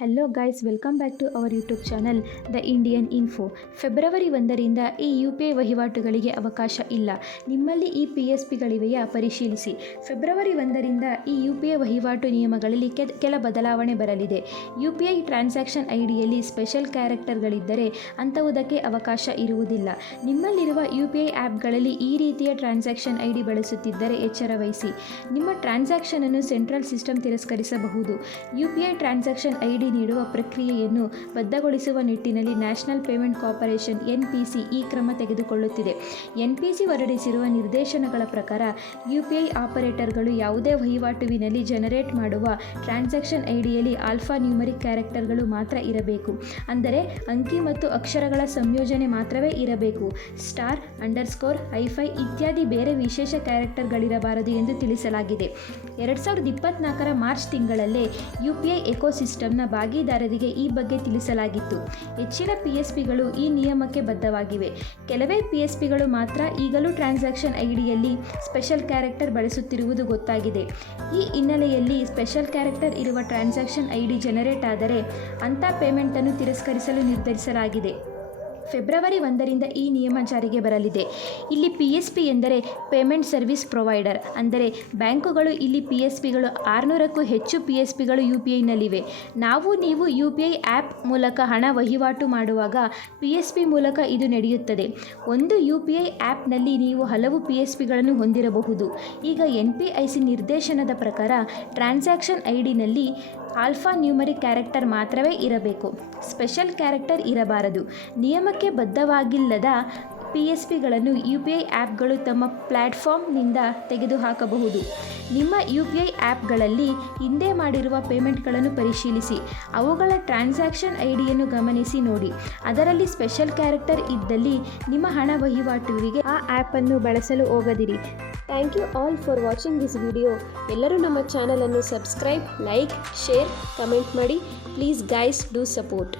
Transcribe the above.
Hello guys, welcome back to our YouTube channel the Indian info. February 1ರಿಂದ ಈ UPI ವಹಿವಾಟುಗಳಿಗೆ ಅವಕಾಶ ಇಲ್ಲ. ನಿಮ್ಮಲ್ಲಿ ಈ PSPಗಳಿವೆಯಾ? ಪರಿಶೀಲಿಸಿ. ಫೆಬ್ರವರಿ 1ರಿಂದ ಈ UPI ವಹಿವಾಟು ನಿಯಮಗಳಲ್ಲಿ ಕೆಲ ಬದಲಾವಣೆ ಬರಲಿದೆ. UPI ಟ್ರಾನ್ಸಾಕ್ಷನ್ ಐಡಿಯಲ್ಲಿ ಸ್ಪೆಷಲ್ ಕ್ಯಾರೆಕ್ಟರ್ಗಳಿದ್ದರೆ ಅಂಥವುದಕ್ಕೆ ಅವಕಾಶ ಇರುವುದಿಲ್ಲ. ನಿಮ್ಮಲ್ಲಿರುವ UPI ಆ್ಯಪ್ಗಳಲ್ಲಿ ಈ ರೀತಿಯ ಟ್ರಾನ್ಸಾಕ್ಷನ್ ID ಬಳಸುತ್ತಿದ್ದರೆ ಎಚ್ಚರ ವಹಿಸಿ. ನಿಮ್ಮ ಟ್ರಾನ್ಸಾಕ್ಷನ್ ಅನ್ನು ಸೆಂಟ್ರಲ್ ಸಿಸ್ಟಮ್ ತಿರಸ್ಕರಿಸಬಹುದು. UPI ಟ್ರಾನ್ಸಾಕ್ಷನ್ ID ನೀಡುವ ಪ್ರಕ್ರಿಯೆಯನ್ನು ಬದ್ಧಗೊಳಿಸುವ ನಿಟ್ಟಿನಲ್ಲಿ ನ್ಯಾಷನಲ್ ಪೇಮೆಂಟ್ ಕಾರ್ಪೊರೇಷನ್ NPC ಈ ಕ್ರಮ ತೆಗೆದುಕೊಳ್ಳುತ್ತಿದೆ. NPC ಹೊರಡಿಸಿರುವ ನಿರ್ದೇಶನಗಳ ಪ್ರಕಾರ UPI ಆಪರೇಟರ್ಗಳು ಯಾವುದೇ ವಹಿವಾಟುವಿನಲ್ಲಿ ಜನರೇಟ್ ಮಾಡುವ ಟ್ರಾನ್ಸಾಕ್ಷನ್ ಐಡಿಯಲ್ಲಿ ಆಲ್ಫಾ ನ್ಯೂಮರಿಕ್ ಕ್ಯಾರೆಕ್ಟರ್ಗಳು ಮಾತ್ರ ಇರಬೇಕು. ಅಂದರೆ ಅಂಕಿ ಮತ್ತು ಅಕ್ಷರಗಳ ಸಂಯೋಜನೆ ಮಾತ್ರವೇ ಇರಬೇಕು. ಸ್ಟಾರ್, ಅಂಡರ್ಸ್ಕೋರ್, ಹೈಫೈ ಇತ್ಯಾದಿ ಬೇರೆ ವಿಶೇಷ ಕ್ಯಾರೆಕ್ಟರ್ಗಳಿರಬಾರದು ಎಂದು ತಿಳಿಸಲಾಗಿದೆ. 2024 ಮಾರ್ಚ್ ತಿಂಗಳಲ್ಲೇ UPI ಎಕೋಸಿಸ್ಟಮ್ನ ಭಾಗಿದಾರರಿಗೆ ಈ ಬಗ್ಗೆ ತಿಳಿಸಲಾಗಿತ್ತು. ಹೆಚ್ಚಿನ PSPಗಳು ಈ ನಿಯಮಕ್ಕೆ ಬದ್ಧವಾಗಿವೆ. ಕೆಲವೇ PSPಗಳು ಮಾತ್ರ ಈಗಲೂ ಟ್ರಾನ್ಸಾಕ್ಷನ್ ಐಡಿಯಲ್ಲಿ ಸ್ಪೆಷಲ್ ಕ್ಯಾರೆಕ್ಟರ್ ಬಳಸುತ್ತಿರುವುದು ಗೊತ್ತಾಗಿದೆ. ಈ ಹಿನ್ನೆಲೆಯಲ್ಲಿ ಸ್ಪೆಷಲ್ ಕ್ಯಾರೆಕ್ಟರ್ ಇರುವ ಟ್ರಾನ್ಸಾಕ್ಷನ್ ID ಜನರೇಟ್ ಆದರೆ ಅಂಥ ಪೇಮೆಂಟನ್ನು ತಿರಸ್ಕರಿಸಲು ನಿರ್ಧರಿಸಲಾಗಿದೆ. ಫೆಬ್ರವರಿ 1ರಿಂದ ಈ ನಿಯಮ ಜಾರಿಗೆ ಬರಲಿದೆ. ಇಲ್ಲಿ PSP ಎಂದರೆ ಪೇಮೆಂಟ್ ಸರ್ವಿಸ್ ಪ್ರೊವೈಡರ್. ಅಂದರೆ ಬ್ಯಾಂಕುಗಳು ಇಲ್ಲಿ PSPಗಳು 600ಕ್ಕೂ ಹೆಚ್ಚು PSPಗಳು UPIನಲ್ಲಿವೆ. ನೀವು UPI ಆ್ಯಪ್ ಮೂಲಕ ಹಣ ವಹಿವಾಟು ಮಾಡುವಾಗ PSP ಮೂಲಕ ಇದು ನಡೆಯುತ್ತದೆ. ಒಂದು UPI ಆ್ಯಪ್ನಲ್ಲಿ ನೀವು ಹಲವು PSPಗಳನ್ನು ಹೊಂದಿರಬಹುದು. ಈಗ NPIC ನಿರ್ದೇಶನದ ಪ್ರಕಾರ ಟ್ರಾನ್ಸಾಕ್ಷನ್ ಐಡಿನಲ್ಲಿ ಆಲ್ಫಾ ನ್ಯೂಮರಿಕ್ ಕ್ಯಾರೆಕ್ಟರ್ ಮಾತ್ರವೇ ಇರಬೇಕು. ಸ್ಪೆಷಲ್ ಕ್ಯಾರೆಕ್ಟರ್ ಇರಬಾರದು. ನಿಯಮಕ್ಕೆ ಬದ್ಧವಾಗಿಲ್ಲದ PSPಗಳನ್ನು UPI ಆ್ಯಪ್ಗಳು ತಮ್ಮ ಪ್ಲ್ಯಾಟ್ಫಾರ್ಮ್ನಿಂದ ತೆಗೆದುಹಾಕಬಹುದು. ನಿಮ್ಮ UPI ಆ್ಯಪ್ಗಳಲ್ಲಿ ಹಿಂದೆ ಮಾಡಿರುವ ಪೇಮೆಂಟ್ಗಳನ್ನು ಪರಿಶೀಲಿಸಿ. ಅವುಗಳ ಟ್ರಾನ್ಸಾಕ್ಷನ್ ಐಡಿಯನ್ನು ಗಮನಿಸಿ ನೋಡಿ. ಅದರಲ್ಲಿ ಸ್ಪೆಷಲ್ ಕ್ಯಾರೆಕ್ಟರ್ ಇದ್ದಲ್ಲಿ ನಿಮ್ಮ ಹಣ ವಹಿವಾಟುವಿಗೆ ಆ ಆ್ಯಪನ್ನು ಬಳಸಲು ಹೋಗದಿರಿ. Thank you all for watching this video. ಎಲ್ಲರೂ ನಮ್ಮ ಚಾನಲನ್ನು ಸಬ್ಸ್ಕ್ರೈಬ್, ಲೈಕ್, ಶೇರ್, ಕಮೆಂಟ್ ಮಾಡಿ. Please guys, do support.